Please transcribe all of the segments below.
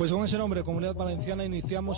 Pues con ese nombre, Comunidad Valenciana,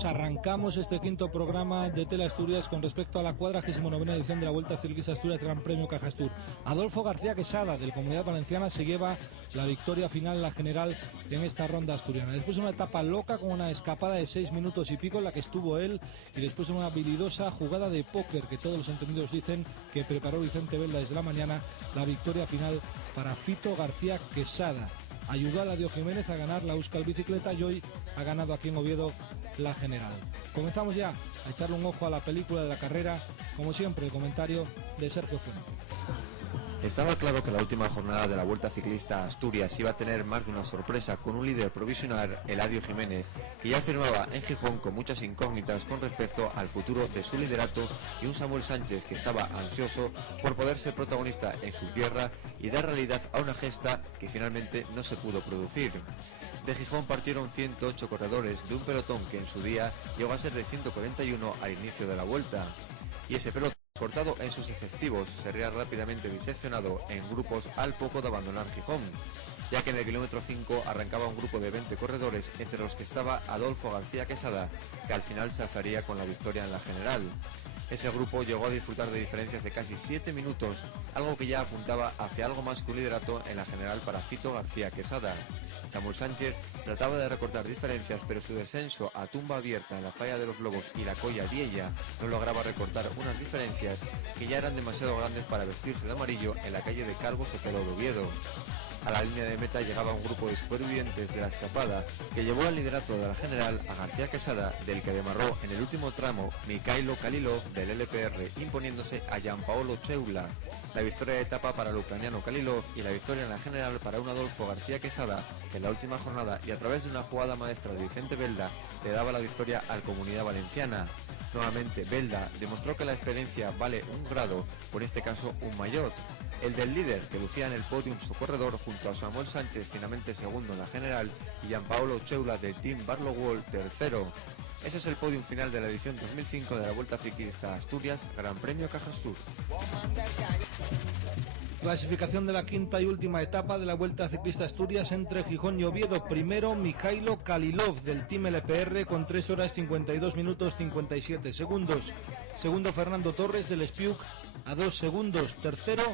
arrancamos este quinto programa de Tele Asturias con respecto a la 49ª edición de la Vuelta Ciclista Asturias Gran Premio Cajastur. Adolfo García Quesada, del Comunidad Valenciana, se lleva la victoria final, la general, en esta ronda asturiana. Después de una etapa loca con una escapada de 6 minutos y pico en la que estuvo él, y después de una habilidosa jugada de póker que todos los entendidos dicen que preparó Vicente Belda desde la mañana, la victoria final para Fito García Quesada. Ayudó a Ladio Jiménez a ganar la Euskal Bicicleta y hoy ha ganado aquí en Oviedo la general. Comenzamos ya a echarle un ojo a la película de la carrera, como siempre el comentario de Sergio Fuente. Estaba claro que la última jornada de la Vuelta Ciclista a Asturias iba a tener más de una sorpresa, con un líder provisional, Eladio Jiménez, que ya firmaba en Gijón con muchas incógnitas con respecto al futuro de su liderato, y un Samuel Sánchez que estaba ansioso por poder ser protagonista en su tierra y dar realidad a una gesta que finalmente no se pudo producir. De Gijón partieron 108 corredores de un pelotón que en su día llegó a ser de 141 al inicio de la Vuelta, y ese pelotón, cortado en sus efectivos, sería rápidamente diseccionado en grupos al poco de abandonar Gijón, ya que en el kilómetro 5 arrancaba un grupo de 20 corredores, entre los que estaba Adolfo García Quesada, que al final se alzaría con la victoria en la general. Ese grupo llegó a disfrutar de diferencias de casi 7 minutos, algo que ya apuntaba hacia algo más que un liderato en la general para Fito García Quesada. Samuel Sánchez trataba de recortar diferencias, pero su descenso a tumba abierta en la falla de los Lobos y la Colla Diella no lograba recortar unas diferencias que ya eran demasiado grandes para vestirse de amarillo en la calle de Calvo Sotelo de Oviedo. A la línea de meta llegaba un grupo de supervivientes de la escapada que llevó al liderato de la general a García Quesada, del que demarró en el último tramo Mikhailo Kalilov del LPR, imponiéndose a Gianpaolo Ceula. La victoria de etapa para el ucraniano Kalilov y la victoria en la general para un Adolfo García Quesada, que en la última jornada y a través de una jugada maestra de Vicente Belda le daba la victoria al Comunidad Valenciana. Nuevamente Belda demostró que la experiencia vale un grado, o en este caso un maillot, el del líder, que lucía en el podium su corredor junto a Samuel Sánchez, finalmente segundo en la general, y Gianpaolo Ceula del Team Barloworld tercero. Ese es el podium final de la edición 2005 de la Vuelta Ciclista a Asturias, Gran Premio Cajastur. Clasificación de la quinta y última etapa de la Vuelta Ciclista Asturias entre Gijón y Oviedo. Primero, Mikhailo Kalilov del Team LPR con 3 horas 52 minutos 57 segundos. Segundo, Fernando Torres del Spiuk a 2 segundos. Tercero,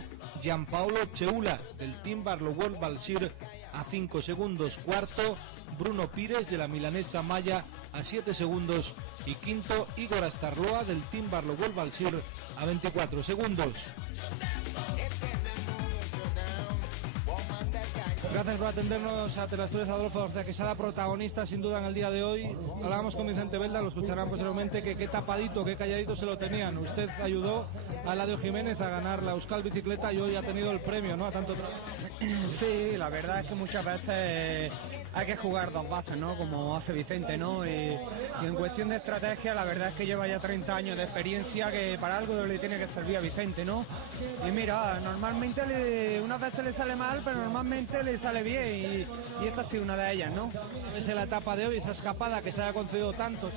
Gianpaolo Ceula del Team Barloworld Balsir a 5 segundos. Cuarto, Bruno Pires de la milanesa Maya a 7 segundos. Y quinto, Igor Astarloa del Team Barloworld Balsir a 24 segundos. Gracias por atendernos a Teleasturias. Adolfo García Quesada, protagonista sin duda en el día de hoy. Hablábamos con Vicente Belda, lo escucharán posteriormente, que qué tapadito, qué calladito se lo tenían. Usted ayudó a Eladio Jiménez a ganar la Euskal Bicicleta y hoy ha tenido el premio, ¿no? A tanto. Sí, la verdad es que muchas veces hay que jugar dos bases, ¿no? Como hace Vicente, ¿no? Y en cuestión de estrategia, la verdad es que lleva ya 30 años de experiencia, que para algo le tiene que servir a Vicente, ¿no? Y mira, normalmente unas veces le sale mal, pero normalmente le sale bien, y esta ha sido una de ellas, ¿no? Esa es la etapa de hoy, esa escapada que se ha concedido tanto.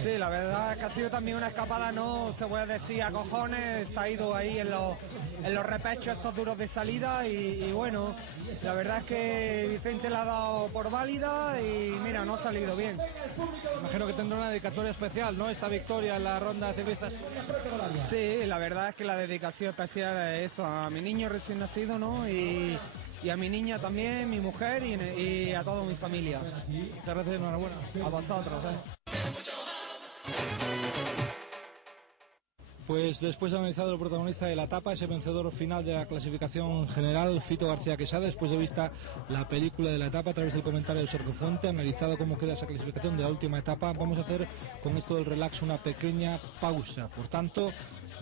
Sí, la verdad es que ha sido también una escapada, no se puede decir a cojones, se ha ido ahí en los repechos estos duros de salida, y bueno, la verdad es que Vicente la ha dado por válida y mira, no ha salido bien. Imagino que tendrá una dedicatoria especial, ¿no? Esta victoria en la ronda ciclista. Sí, la verdad es que la dedicación especial es eso, a mi niño recién nacido, ¿no? Y a mi niña también, mi mujer y a toda mi familia. Muchas gracias, enhorabuena. A vosotros, Pues después de analizado el protagonista de la etapa, ese vencedor final de la clasificación general, Fito García Quesada, después de vista la película de la etapa a través del comentario de Sergio Fuente, analizado cómo queda esa clasificación de la última etapa, vamos a hacer con esto del relax una pequeña pausa. Por tanto,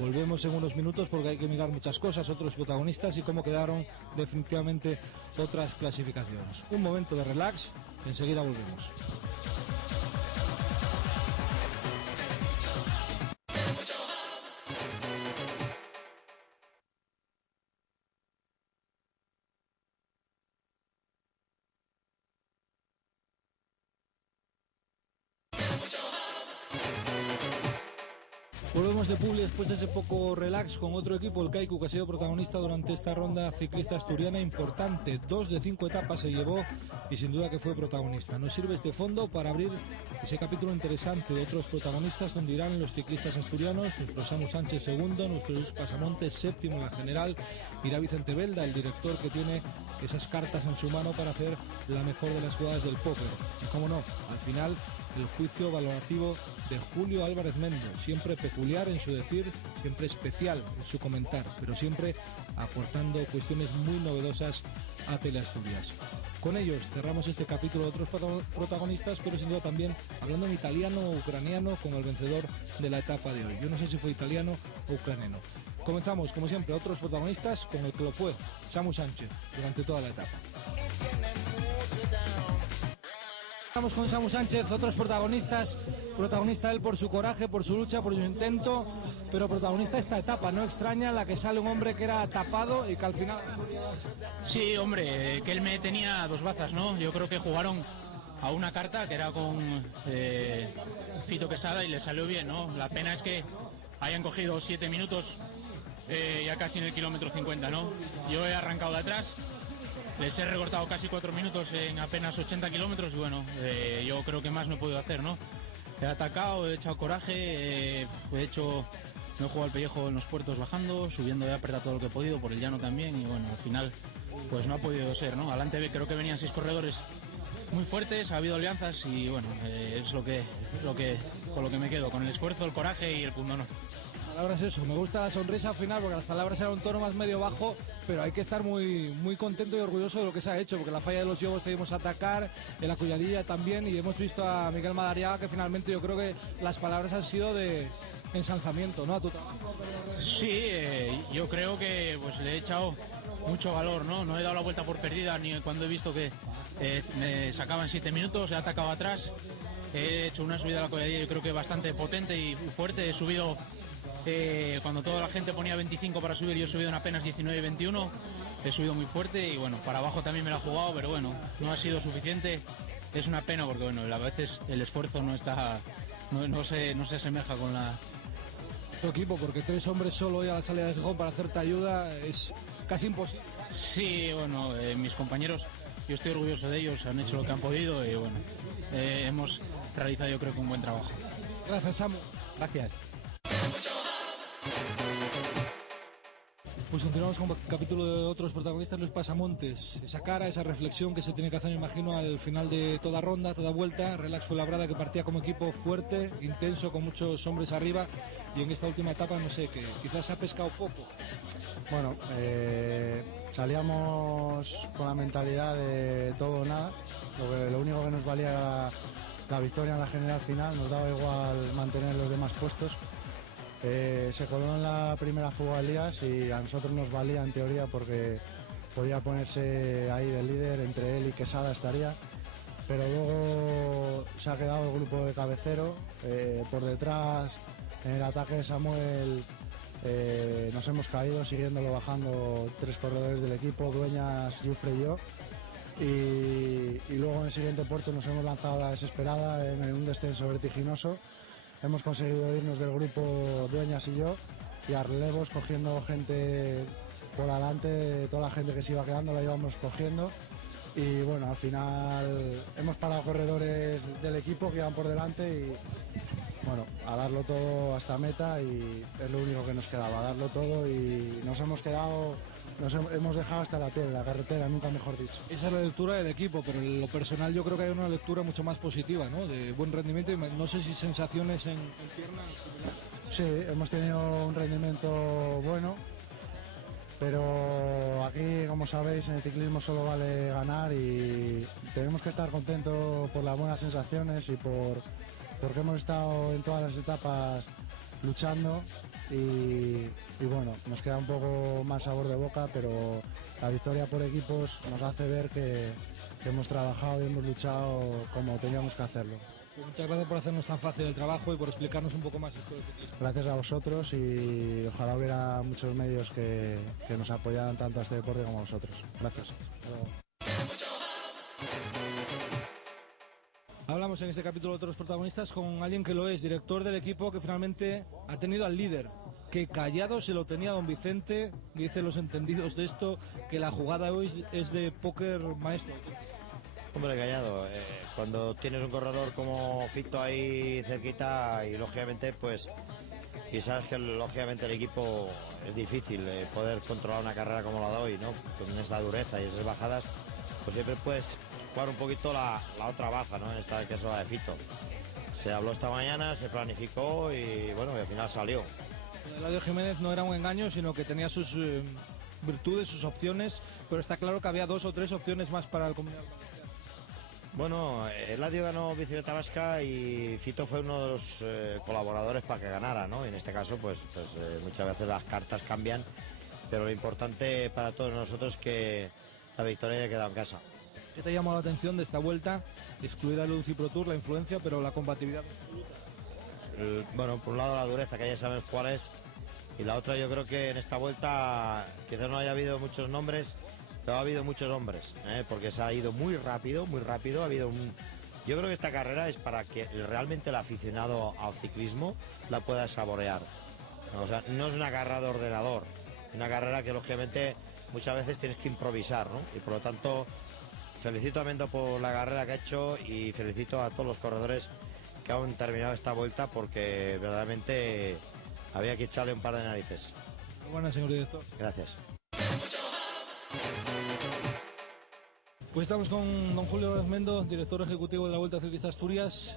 volvemos en unos minutos porque hay que mirar muchas cosas, otros protagonistas y cómo quedaron definitivamente otras clasificaciones. Un momento de relax, que enseguida volvemos. Volvemos de Publi después de ese poco relax con otro equipo, el Kaiku, que ha sido protagonista durante esta ronda ciclista asturiana importante. 2 de 5 etapas se llevó y sin duda que fue protagonista. Nos sirve este fondo para abrir ese capítulo interesante de otros protagonistas donde irán los ciclistas asturianos, nuestro Samu Sánchez segundo, nuestro Luis Pasamontes séptimo en la general, irá Vicente Belda, el director que tiene esas cartas en su mano para hacer la mejor de las jugadas del póker. Y cómo no, al final el juicio valorativo de Julio Álvarez Mendo, siempre peculiar en su decir, siempre especial en su comentar, pero siempre aportando cuestiones muy novedosas a Teleasturias. Con ellos cerramos este capítulo de otros protagonistas, pero sin duda también hablando en italiano o ucraniano con el vencedor de la etapa de hoy. Yo no sé si fue italiano o ucraniano. Comenzamos, como siempre, otros protagonistas con el que lo fue Samu Sánchez durante toda la etapa. Estamos con Samu Sánchez, otros protagonistas, protagonista él por su coraje, por su lucha, por su intento, pero protagonista esta etapa, no extraña, la que sale un hombre que era tapado y que al final... Sí, hombre, que él me tenía dos bazas, ¿no? Yo creo que jugaron a una carta que era con Fito Quesada y le salió bien, ¿no? La pena es que hayan cogido 7 minutos ya casi en el kilómetro 50, ¿no? Yo he arrancado de atrás. Les he recortado casi 4 minutos en apenas 80 kilómetros y bueno, yo creo que más no he podido hacer, ¿no? He atacado, he echado coraje, me he jugado el pellejo en los puertos bajando, subiendo he apretado todo lo que he podido, por el llano también y bueno, al final pues no ha podido ser, ¿no? Adelante creo que venían 6 corredores muy fuertes, ha habido alianzas y bueno, es con lo que me quedo, con el esfuerzo, el coraje y el pundonor. Palabras eso, me gusta la sonrisa al final porque las palabras eran un tono más medio bajo, pero hay que estar muy contento y orgulloso de lo que se ha hecho, porque la falla de los Yogos seguimos a atacar, en la Colladilla también, y hemos visto a Miguel Madariaga que finalmente yo creo que las palabras han sido de ensalzamiento, ¿no? A tu trabajo. Sí, yo creo que pues le he echado mucho valor, ¿no? No he dado la vuelta por perdida ni cuando he visto que me sacaban 7 minutos, he atacado atrás, he hecho una subida a la Colladilla yo creo que bastante potente y fuerte, he subido... cuando toda la gente ponía 25 para subir, yo he subido en apenas 19 y 21, he subido muy fuerte y bueno, para abajo también me lo ha jugado, pero bueno, no ha sido suficiente, es una pena porque bueno, a veces el esfuerzo no se asemeja con tu equipo, porque 3 hombres solo hoy a la salida de Gijón para hacerte ayuda es casi imposible. Sí, bueno, mis compañeros, yo estoy orgulloso de ellos, han hecho lo que han podido y bueno, hemos realizado yo creo que un buen trabajo. Gracias, Samu. Gracias. Pues continuamos con un capítulo de otros protagonistas, Luis Pasamontes. Esa cara, esa reflexión que se tiene que hacer, me imagino, al final de toda ronda, toda vuelta. Relax Fuenlabrada, que partía como equipo fuerte, intenso, con muchos hombres arriba. Y en esta última etapa, no sé, que quizás se ha pescado poco. Bueno, salíamos con la mentalidad de todo o nada. Lo único que nos valía era la victoria en la general final. Nos daba igual mantener los demás puestos. Se coló en la primera fuga Elías y a nosotros nos valía en teoría porque podía ponerse ahí de líder, entre él y Quesada estaría, pero luego se ha quedado el grupo de cabecero, por detrás en el ataque de Samuel nos hemos caído siguiéndolo bajando 3 corredores del equipo, Dueñas, Jufre y yo, y luego en el siguiente puerto nos hemos lanzado a la desesperada en un descenso vertiginoso. Hemos conseguido irnos del grupo Dueñas y yo y a relevos cogiendo gente por adelante, toda la gente que se iba quedando la íbamos cogiendo y bueno, al final hemos parado corredores del equipo que iban por delante y bueno, a darlo todo hasta meta y es lo único que nos quedaba, darlo todo y nos hemos dejado hasta la piel, la carretera, nunca mejor dicho. Esa es la lectura del equipo, pero en lo personal yo creo que hay una lectura mucho más positiva, ¿no? De buen rendimiento y no sé si sensaciones en piernas. Sí, hemos tenido un rendimiento bueno, pero aquí, como sabéis, en el ciclismo solo vale ganar y tenemos que estar contentos por las buenas sensaciones y porque hemos estado en todas las etapas luchando. Y bueno, nos queda un poco más sabor de boca, pero la victoria por equipos nos hace ver que hemos trabajado y hemos luchado como teníamos que hacerlo. Pues muchas gracias por hacernos tan fácil el trabajo y por explicarnos un poco más esto del ciclismo. Gracias a vosotros y ojalá hubiera muchos medios que nos apoyaran tanto a este deporte como a vosotros. Gracias. Hablamos en este capítulo de otros protagonistas con alguien que lo es, director del equipo que finalmente ha tenido al líder, que callado se lo tenía don Vicente, que dice los entendidos de esto, que la jugada hoy es de póker maestro. Hombre, callado, cuando tienes un corredor como Fito ahí cerquita y lógicamente pues, y sabes que lógicamente el equipo es difícil poder controlar una carrera como la de hoy, ¿no? Con esa dureza y esas bajadas, pues siempre puedes jugar un poquito la otra baja, ¿no? En esta que es la de Fito. Se habló esta mañana, se planificó y bueno, y al final salió. Eladio Jiménez no era un engaño, sino que tenía sus virtudes, sus opciones, pero está claro que había 2 o 3 opciones más para el Comunidad Valenciana. Bueno, Eladio ganó bicicleta vasca y Fito fue uno de los colaboradores para que ganara, ¿no? Y en este caso, pues muchas veces las cartas cambian, pero lo importante para todos nosotros es que la victoria haya quedado en casa. ¿Qué te llamó la atención de esta vuelta? Excluida el UCI Pro Tour, la influencia, pero la compatibilidad absoluta. Bueno, por un lado la dureza, que ya sabemos cuál es, y la otra yo creo que en esta vuelta quizás no haya habido muchos nombres, pero ha habido muchos hombres, porque se ha ido muy rápido, ha habido Yo creo que esta carrera es para que realmente el aficionado al ciclismo la pueda saborear. O sea, no es una carrera de ordenador, es una carrera que lógicamente muchas veces tienes que improvisar, ¿no? Y por lo tanto, felicito a Mendo por la carrera que ha hecho y felicito a todos los corredores que han terminado esta vuelta porque verdaderamente había que echarle un par de narices. Muy buenas, señor director. Gracias. Pues estamos con don Julio Mendo, director ejecutivo de la Vuelta Ciclista Asturias.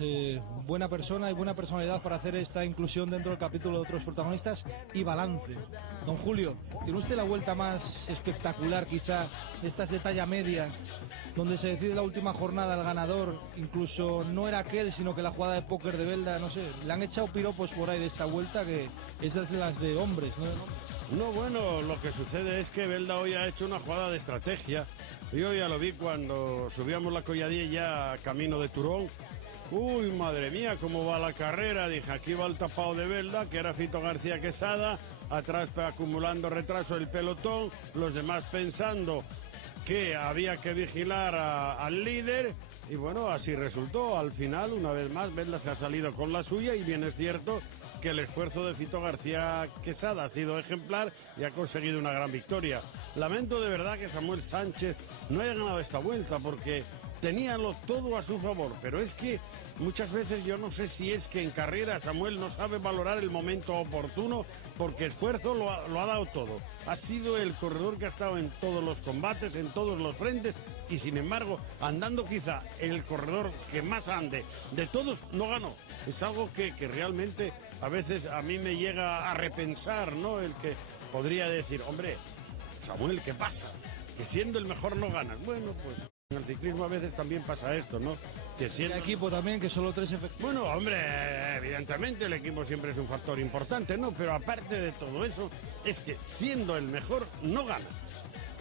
Buena persona y buena personalidad para hacer esta inclusión dentro del capítulo de otros protagonistas y balance. Don Julio, ¿tiene usted la vuelta más espectacular quizá, estas de talla media, donde se decide la última jornada el ganador? Incluso no era aquel, sino que la jugada de póker de Belda, no sé, le han echado piropos por ahí de esta vuelta, que esas las de hombres, ¿no? No, bueno, lo que sucede es que Belda hoy ha hecho una jugada de estrategia. Yo ya lo vi cuando subíamos la Colladilla camino de Turón. Uy, madre mía, cómo va la carrera. Dije, aquí va el tapado de Belda, que era Fito García Quesada, atrás acumulando retraso el pelotón, los demás pensando que había que vigilar al líder. Y bueno, así resultó. Al final, una vez más, Belda se ha salido con la suya y bien es cierto que el esfuerzo de Fito García Quesada ha sido ejemplar y ha conseguido una gran victoria. Lamento de verdad que Samuel Sánchez no haya ganado esta vuelta porque tenía todo a su favor, pero es que muchas veces yo no sé si es que en carrera Samuel no sabe valorar el momento oportuno porque esfuerzo lo ha dado todo. Ha sido el corredor que ha estado en todos los combates, en todos los frentes y sin embargo, andando quizá el corredor que más ande de todos, no ganó. Es algo que realmente a veces a mí me llega a repensar, ¿no? El que podría decir, hombre, Samuel, ¿qué pasa? Que siendo el mejor no ganas. Bueno, pues en el ciclismo a veces también pasa esto, ¿no? Que siendo... El equipo también, que solo 3 efectivos. Bueno, hombre, evidentemente el equipo siempre es un factor importante, ¿no? Pero aparte de todo eso, es que siendo el mejor no gana.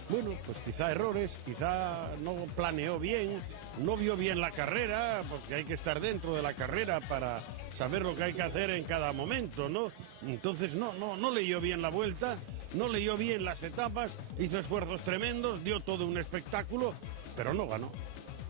Bueno, pues quizá errores, quizá no planeó bien, no vio bien la carrera, porque hay que estar dentro de la carrera para saber lo que hay que hacer en cada momento, ¿no? Entonces no leyó bien la vuelta, no leyó bien las etapas, hizo esfuerzos tremendos, dio todo un espectáculo, pero no ganó.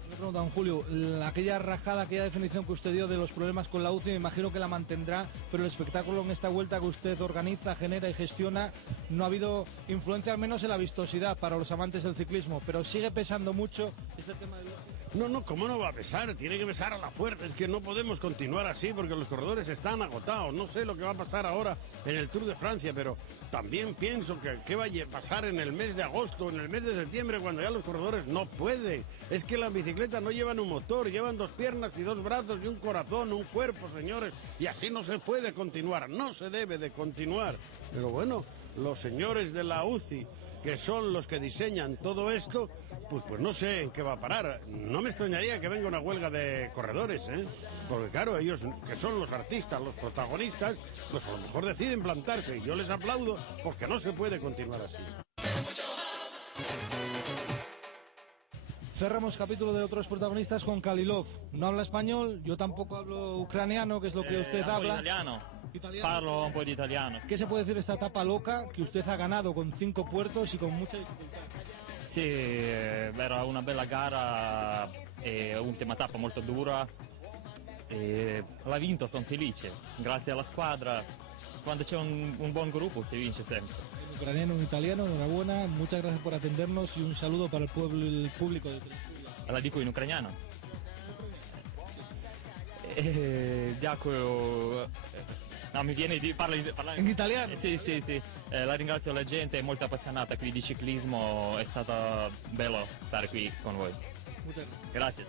Me pregunta, don Julio, aquella rajada, aquella definición que usted dio de los problemas con la UCI, me imagino que la mantendrá, pero el espectáculo en esta vuelta que usted organiza, genera y gestiona, no ha habido influencia al menos en la vistosidad para los amantes del ciclismo, pero sigue pesando mucho este tema de... No, ¿cómo no va a pesar? Tiene que pesar a la fuerza. Es que no podemos continuar así porque los corredores están agotados. No sé lo que va a pasar ahora en el Tour de Francia, pero también pienso que qué va a pasar en el mes de agosto, en el mes de septiembre, cuando ya los corredores no pueden. Es que las bicicletas no llevan un motor, llevan 2 piernas y 2 brazos y un corazón, un cuerpo, señores. Y así no se puede continuar, no se debe de continuar. Pero bueno, los señores de la UCI, que son los que diseñan todo esto, pues no sé en qué va a parar. No me extrañaría que venga una huelga de corredores, ¿eh? Porque claro, ellos que son los artistas, los protagonistas, pues a lo mejor deciden plantarse y yo les aplaudo porque no se puede continuar así. Cerramos capítulo de otros protagonistas con Kalilov. No habla español, yo tampoco hablo ucraniano, que es lo que usted habla. Italiano. Italiano. Parlo un po' di italiano. ¿Qué se puede decir de esta etapa loca que usted ha ganado con 5 puertos y con mucha dificultad? Sì, era una bella gara, ultima tappa molto dura, l'ha vinto, sono felice, grazie alla squadra, quando c'è un buon gruppo si vince sempre. Un ucraniano, un italiano, enhorabuena, muchas gracias por atendernos y un saludo para el público de Telestudия. La dico in ucraniano? Дякую. No, mi viene di parlare in italiano? Sì. La ringrazio la gente, è molto appassionata qui di ciclismo, è stato bello stare qui con voi. Gracias.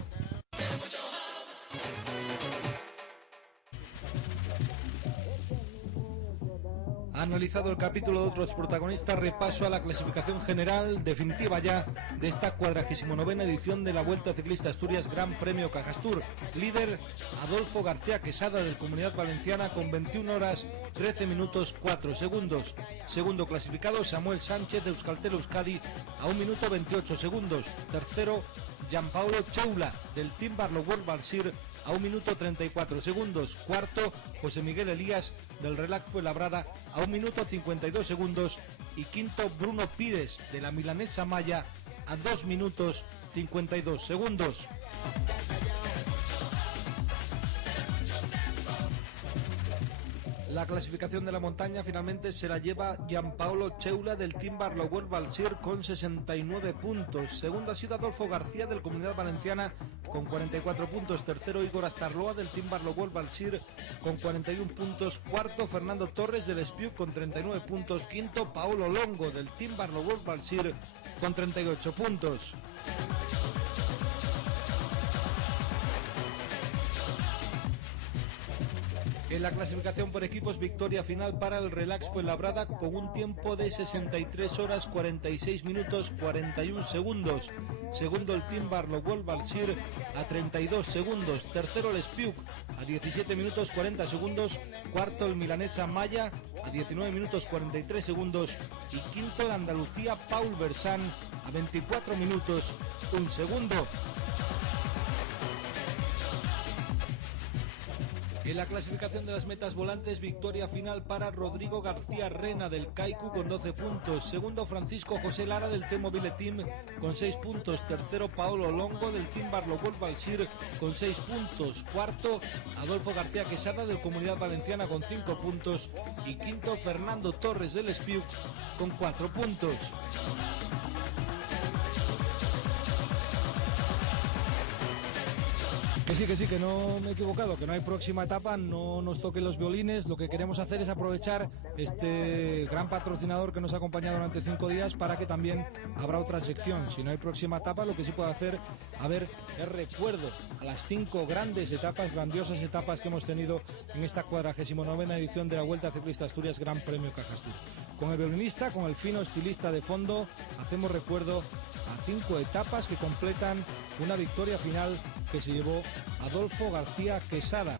Analizado el capítulo de otros protagonistas, repaso a la clasificación general definitiva ya de esta 49ª edición de la Vuelta Ciclista Asturias Gran Premio Cajastur. Líder Adolfo García Quesada del Comunidad Valenciana con 21 horas 13 minutos 4 segundos. Segundo clasificado Samuel Sánchez de Euskaltel Euskadi a 1 minuto 28 segundos. Tercero Gianpaolo Cheula del Team Barlow World Balsir a 1 minuto 34 segundos. Cuarto, José Miguel Elías del Relax Fuenlabrada a 1 minuto 52 segundos. Y quinto, Bruno Pires de la Milanesa Maya a 2 minutos 52 segundos. La clasificación de la montaña finalmente se la lleva Gianpaolo Cheula del Team Barlow World Balsir con 69 puntos. Segundo ha sido Adolfo García del Comunidad Valenciana con 44 puntos. Tercero Igor Astarloa del Team Barlow World Balsir con 41 puntos. Cuarto Fernando Torres del Spiu con 39 puntos. Quinto Paolo Longo del Team Barlow World Balsir con 38 puntos. En la clasificación por equipos, victoria final para el Relax Fuenlabrada con un tiempo de 63 horas 46 minutos 41 segundos. Segundo el Team Barlow World Balsir a 32 segundos. Tercero el Spiuk a 17 minutos 40 segundos. Cuarto el Milanesa Maya a 19 minutos 43 segundos. Y quinto el Andalucía Paul Bersan a 24 minutos 1 segundo. En la clasificación de las metas volantes, victoria final para Rodrigo García Rena del Kaiku con 12 puntos. Segundo, Francisco José Lara del T-Mobile Team con 6 puntos. Tercero, Paolo Longo del Team Barlow World Balsir con 6 puntos. Cuarto, Adolfo García Quesada del Comunidad Valenciana con 5 puntos. Y quinto, Fernando Torres del Spiuk con 4 puntos. Que sí, que no me he equivocado, que no hay próxima etapa, no nos toquen los violines. Lo que queremos hacer es aprovechar este gran patrocinador que nos ha acompañado durante 5 días para que también habrá otra sección. Si no hay próxima etapa, lo que sí puedo hacer, es recuerdo a las 5 grandes etapas, grandiosas etapas que hemos tenido en esta 49ª edición de la Vuelta Ciclista Asturias Gran Premio Cajastur. Con el violinista, con el fino estilista de fondo, hacemos recuerdo a 5 etapas que completan una victoria final que se llevó Adolfo García Quesada.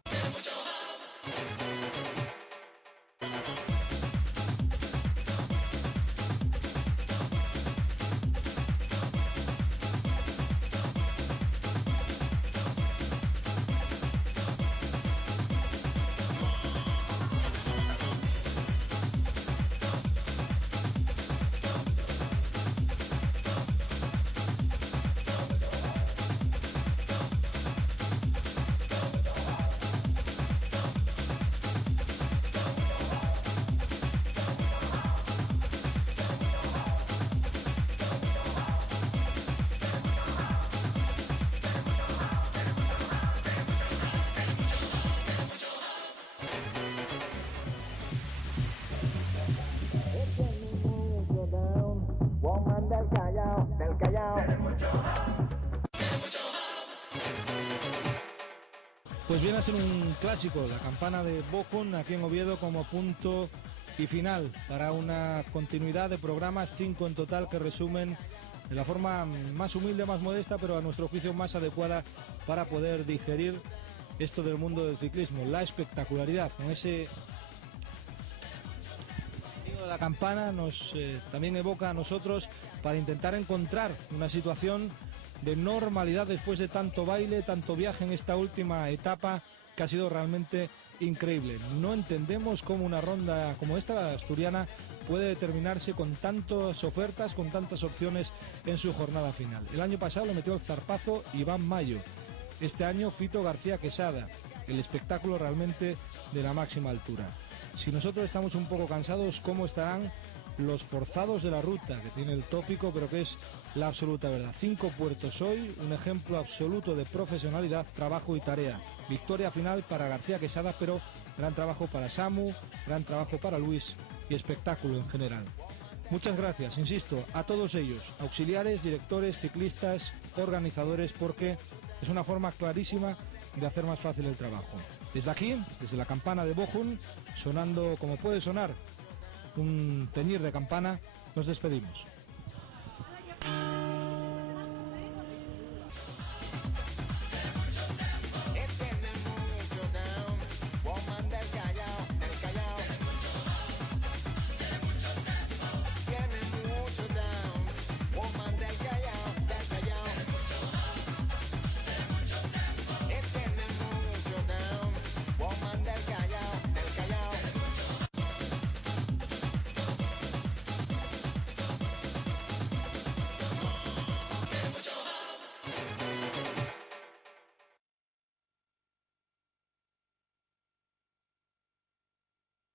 Pues viene a ser un clásico, la campana de Bochum aquí en Oviedo como punto y final para una continuidad de programas, 5 en total, que resumen de la forma más humilde, más modesta, pero a nuestro juicio más adecuada para poder digerir esto del mundo del ciclismo, la espectacularidad. Con ese de la campana nos también evoca a nosotros para intentar encontrar una situación de normalidad después de tanto baile, tanto viaje en esta última etapa que ha sido realmente increíble. No entendemos cómo una ronda como esta, la asturiana, puede determinarse con tantas ofertas, con tantas opciones en su jornada final. El año pasado le metió el zarpazo Iván Mayo, este año Fito García Quesada, el espectáculo realmente de la máxima altura. Si nosotros estamos un poco cansados, ¿cómo estarán los forzados de la ruta? Que tiene el tópico, pero que es la absoluta verdad. 5 puertos hoy, un ejemplo absoluto de profesionalidad, trabajo y tarea. Victoria final para García Quesada, pero gran trabajo para Samu, gran trabajo para Luis y espectáculo en general. Muchas gracias, insisto, a todos ellos, auxiliares, directores, ciclistas, organizadores, porque es una forma clarísima de hacer más fácil el trabajo. Desde aquí, desde la campana de Bochum, sonando como puede sonar un teñir de campana, nos despedimos.